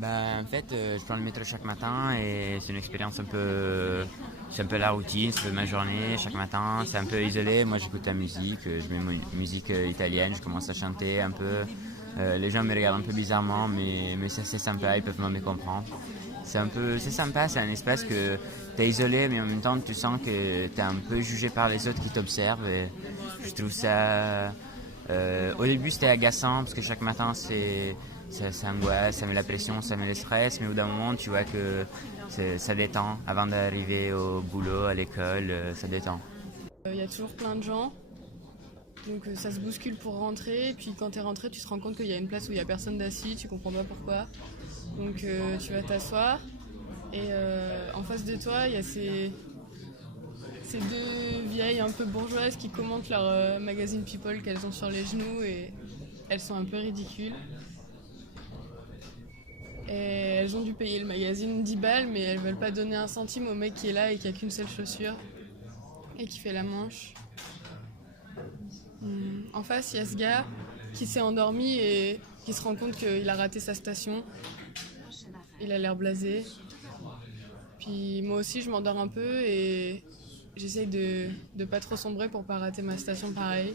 En fait, je prends le métro chaque matin et c'est une expérience un peu. C'est un peu la routine, c'est un peu ma journée chaque matin. C'est un peu isolé. Moi, j'écoute la musique, je mets une musique italienne, je commence à chanter un peu. Les gens me regardent un peu bizarrement, mais c'est assez sympa, ils peuvent me comprendre. C'est sympa, c'est un espace que tu es isolé, mais en même temps, tu sens que tu es un peu jugé par les autres qui t'observent. Et je trouve ça. Au début, c'était agaçant parce que chaque matin, ça angoisse, ça met la pression, ça met le stress, mais au bout d'un moment, tu vois que ça détend. Avant d'arriver au boulot, à l'école, ça détend. Il y a toujours plein de gens, donc ça se bouscule pour rentrer. Et puis quand t'es rentré, tu te rends compte qu'il y a une place où il y a personne d'assis, tu comprends pas pourquoi. Donc tu vas t'asseoir et en face de toi, il y a ces deux vieilles un peu bourgeoises qui commentent leur magazine People qu'elles ont sur les genoux et elles sont un peu ridicules. Et elles ont dû payer le magazine 10 balles, mais elles veulent pas donner un centime au mec qui est là et qui a qu'une seule chaussure et qui fait la manche. En face, il y a ce gars qui s'est endormi et qui se rend compte qu'il a raté sa station. Il a l'air blasé. Puis moi aussi, je m'endors un peu et j'essaye de pas trop sombrer pour pas rater ma station pareil.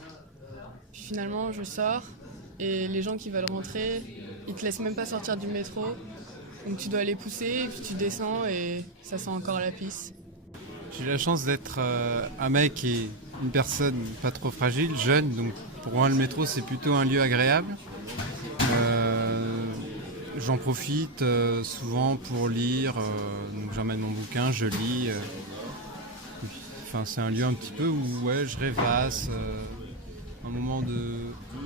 Puis finalement, je sors et les gens qui veulent rentrer, ils te laissent même pas sortir du métro. Donc tu dois les pousser et puis tu descends et ça sent encore la pisse. J'ai eu la chance d'être un mec et une personne pas trop fragile, jeune, donc pour moi le métro c'est plutôt un lieu agréable. J'en profite souvent pour lire, donc j'emmène mon bouquin, je lis. Enfin, c'est un lieu un petit peu où ouais, je rêvasse, un moment de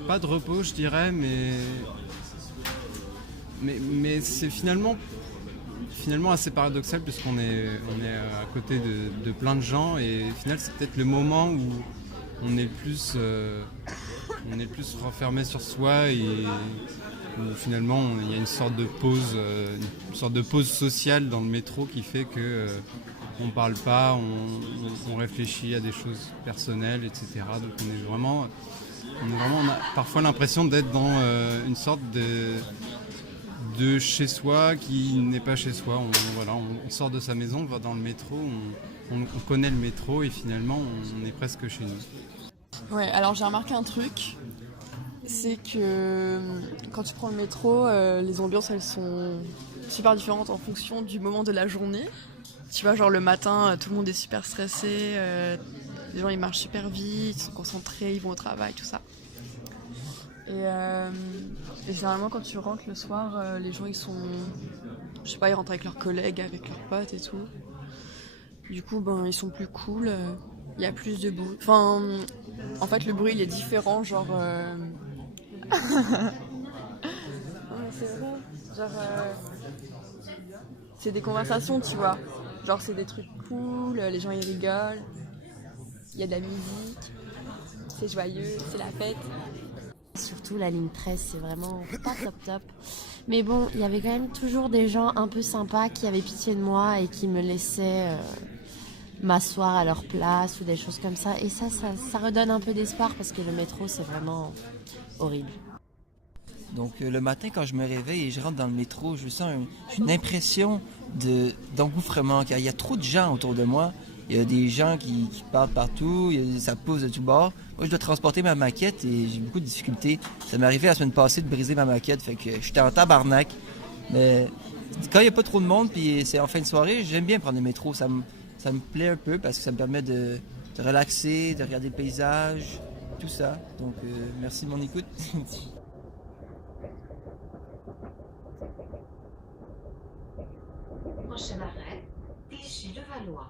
pas de repos je dirais, mais c'est finalement assez paradoxal puisqu'on est à côté de plein de gens et au final c'est peut-être le moment où on est le plus renfermé sur soi et où finalement il y a une sorte de pause sociale dans le métro qui fait que on parle pas, on réfléchit à des choses personnelles, etc. Donc on a parfois l'impression d'être dans une sorte de chez soi qui n'est pas chez soi. On sort de sa maison, on va dans le métro, on connaît le métro et finalement on est presque chez nous. Ouais, alors j'ai remarqué un truc, c'est que quand tu prends le métro, les ambiances elles sont super différentes en fonction du moment de la journée. Tu vois, genre le matin, tout le monde est super stressé, les gens ils marchent super vite, ils sont concentrés, ils vont au travail, tout ça. Et généralement quand tu rentres le soir, les gens ils sont, je sais pas, ils rentrent avec leurs collègues, avec leurs potes et tout. Du coup, ils sont plus cool, il y a plus de bruit. Enfin, en fait le bruit il est différent, genre... Non, mais c'est vrai, genre... C'est des conversations, tu vois. Genre c'est des trucs cool, les gens ils rigolent, il y a de la musique, c'est joyeux, c'est la fête. Surtout la ligne 13, c'est vraiment pas top top. Mais bon, il y avait quand même toujours des gens un peu sympas qui avaient pitié de moi et qui me laissaient m'asseoir à leur place ou des choses comme ça. Et ça redonne un peu d'espoir parce que le métro, c'est vraiment horrible. Donc le matin, quand je me réveille et je rentre dans le métro, je sens une impression d'engouffrement, car il y a trop de gens autour de moi. Il y a des gens qui parlent partout, ça pousse de tout bord. Moi, je dois transporter ma maquette et j'ai beaucoup de difficultés. Ça m'est arrivé la semaine passée de briser ma maquette, fait que j'étais en tabarnak. Mais quand il n'y a pas trop de monde, puis c'est en fin de soirée, j'aime bien prendre le métro. Ça me plaît un peu parce que ça me permet de relaxer, de regarder le paysage, tout ça. Donc, merci de mon écoute. Prochain arrêt, Vichy-Levallois.